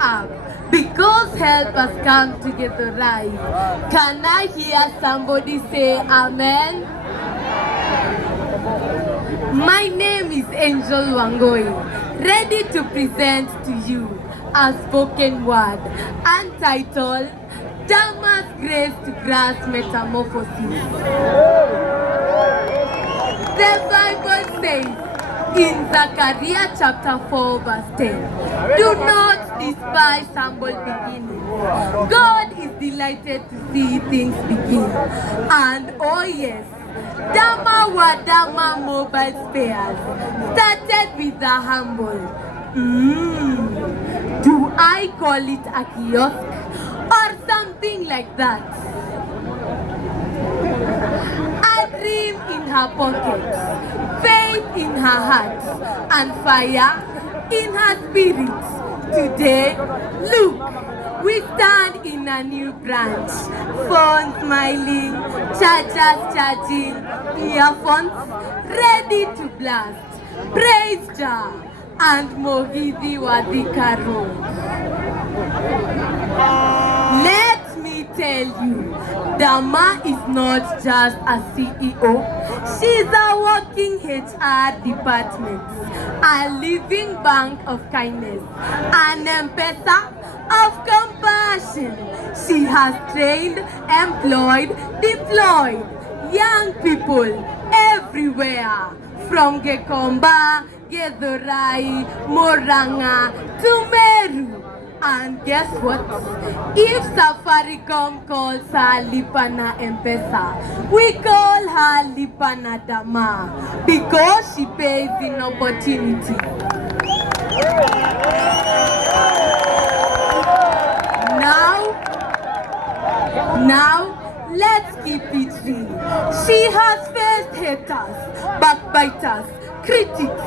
up because help has come together, right? Can I hear somebody say amen? My name is Angel Wangoi, ready to present to you a spoken word entitled Dama's Grace to Grass Metamorphosis. The Bible says in Zechariah chapter 4 verse 10, do not despise humble beginnings. God is delighted to see things begin. And oh yes, Dama Wadama mobile spares started with the humble. Do I call it a kiosk or something like that? A dream in her pocket, faith in her heart, and fire in her spirit. Today, look, we stand in a new branch. Phones smiling, chargers charging, earphones ready to blast. Praise Jah and Mogithi Wadikaro. Let me tell you, Dama is not just a CEO. She's a working HR department, a living bank of kindness, an M-Pesa of compassion. She has trained, employed, deployed young people everywhere, from Gekomba, Githurai, Murang'a to Meru. And guess what? If Safaricom calls her Lipa na M-Pesa, we call her Lipa na Dama because she pays in opportunity. Now, let's keep it real. She has faced haters, backbiters, critics.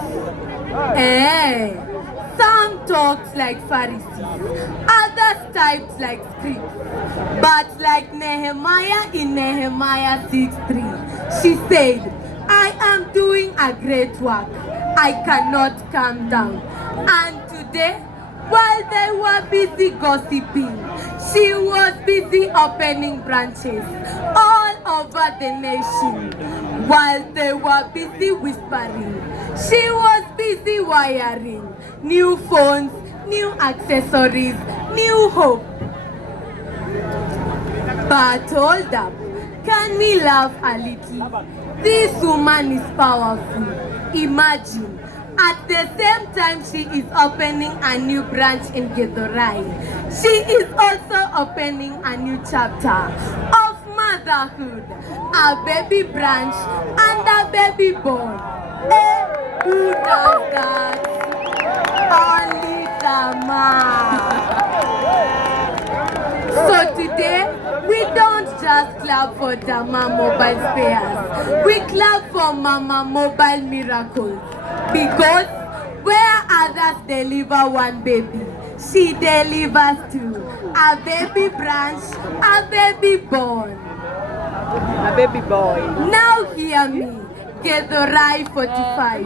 Some talks like Pharisees, others types like scripts. But like Nehemiah in Nehemiah 6:3, she said, I am doing a great work. I cannot calm down. And today, while they were busy gossiping, she was busy opening branches all over the nation. While they were busy whispering, she was busy wiring new phones, new accessories, new hope. But hold up, can we laugh a little? This woman is powerful. Imagine, at the same time she is opening a new branch in Githurai, she is also opening a new chapter of motherhood, a baby branch and a baby born. Who does that? Only Dama. So today, we don't just clap for Dama mobile spares. We clap for Mama Mobile Miracles. Because where others deliver one baby, she delivers two. A baby branch, a baby born. A baby boy. Now hear me. Githurai 45.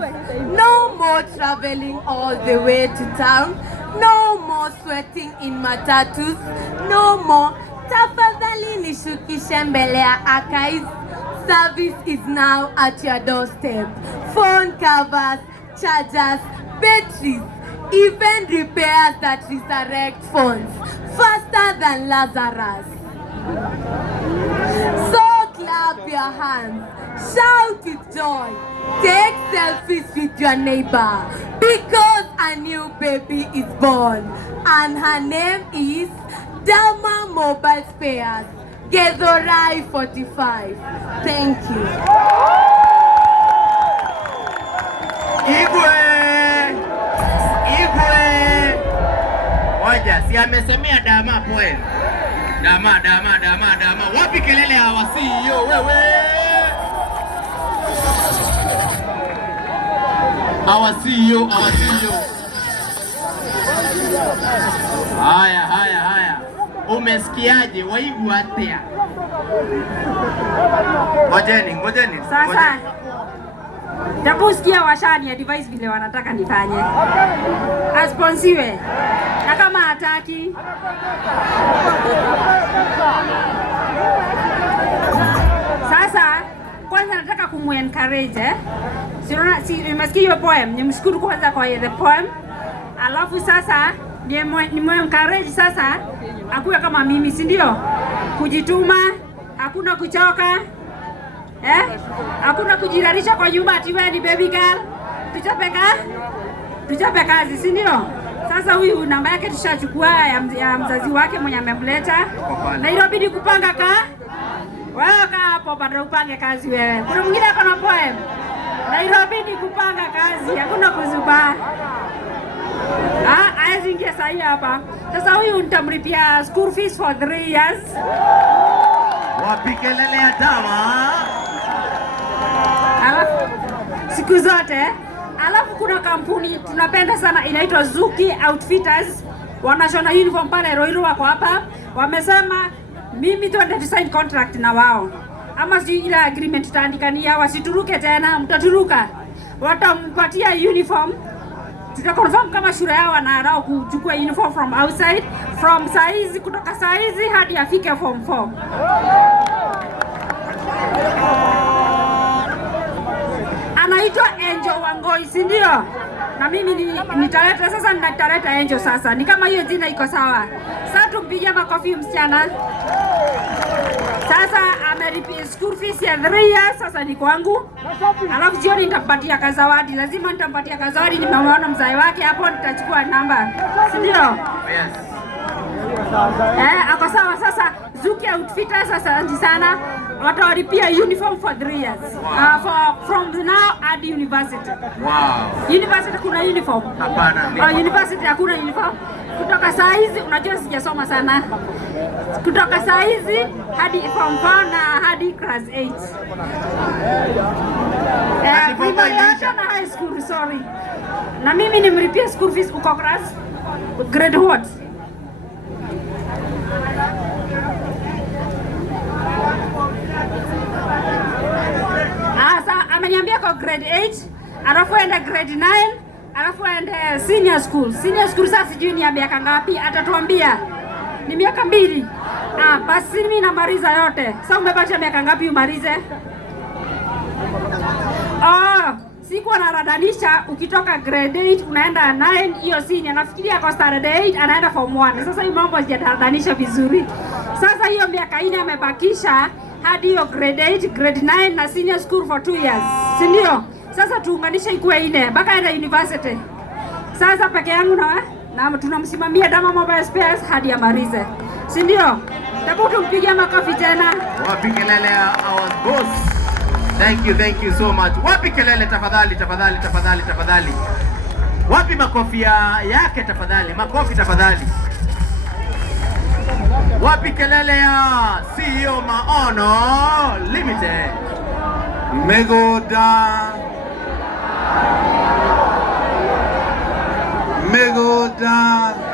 No more traveling all the way to town. No more sweating in matatus. No more tafadhali nishukishe mbele ya archives. Service is now at your doorstep. Phone covers, chargers, batteries, even repairs that resurrect phones faster than Lazarus. So clap your hands, shout with joy, take selfies with your neighbor because a new baby is born and her name is Dama Mobile Spares, Githurai 45. Thank you. Igwe! Waja, si amesemea Dama poem. Dama. Wapi kelele hawa CEO wewe? Hawa CEO. Haya. Umesikiaje? Waigu atea. Ngojeni. Sasa takusikia washani advise vile wanataka nifanye. Asponsiwe. Na kama hataki haki. Sasa kwanza nataka kumu-encourage nimesikia hiyo poem, nimshukuru kwanza kwa the poem. Alafu sasa nimu-encourage sasa akuwe kama mimi, si ndio? Kujituma, hakuna kuchoka. Hakuna kujirarisha kwa nyumba ati wewe ni baby girl. Tuchape kazi, si ndio? Sasa huyu namba yake tushachukua ya mzazi wake mwenye amemleta. Nairobi ni kupanga wewe kaa hapo bado upange kazi wewe. Kuna mwingine ako na poem. Nairobi ni kupanga kazi, hakuna kuzubaa. Hawezi ingia sahi hapa. Sasa huyu nitamlipia school fees for 3 years. Wapi kelele ya dawa? Alafu siku zote. Alafu kuna kampuni tunapenda sana inaitwa Zuki Outfitters. Wanashona uniform pale Roiro, wako hapa. Wamesema mimi tuende sign contract na wao. Ama si ile agreement tutaandikania, wasituruke tena, mtaturuka. Watampatia uniform. Tutakonfirm kama shule yao wanarao kuchukua uniform from outside, from size, kutoka size hadi afike form 4. Anaitwa Angel Wangoi, si ndio? Na mimi nitaleta sasa, nitaleta Angel sasa. Ni kama hiyo jina iko sawa. Sasa tumpigie makofi msichana. Sasa amelipia school fees ya 3 years, sasa ni kwangu. Alafu jioni nitampatia kazawadi. Lazima nitampatia kazawadi, nimeona mzai wake hapo, nitachukua namba. Si ndio? Yes. Ako sawa sasa. Zuki Outfitters sasa, asante sana. Watawalipia uniform for 3 years. From now at university. Wow. University kuna uniform? Hapana. University hakuna uniform. Kutoka saa hizi, unajua sijasoma sana. Kutoka saa hizi hadi form 4 na hadi class 8. Primary na high school, sorry. Na mimi nimlipia school fees uko class grade what? Ameniambia kwa grade 8, alafu aende grade 9, alafu aende senior school. Senior school sasa sijui ni miaka ngapi, atatuambia. Ni miaka 2. Basi mimi namaliza yote. Sasa umebaki miaka ngapi umalize? Sikuwa naradanisha ukitoka grade 8 unaenda 9 hiyo senior. Nafikiria kwa grade 8 anaenda form 1. Sasa hii mambo sijadadanisha vizuri. Sasa hiyo miaka 4 amebakisha hadi hiyo grade 8, grade 9 na senior school for 2 years. Si ndio? Sasa tuunganishe ikuwe 4 mpaka aende university. Sasa peke yangu na tunamsimamia Dama Mobile Spares hadi amalize. Si ndio? Tabu tumpigie makofi tena. Wapi kelele ya our boss? Thank you so much. Wapi kelele tafadhali. Wapi makofi yake tafadhali? Makofi tafadhali. Wapi kelele ya CEO Maono Limited? Megoda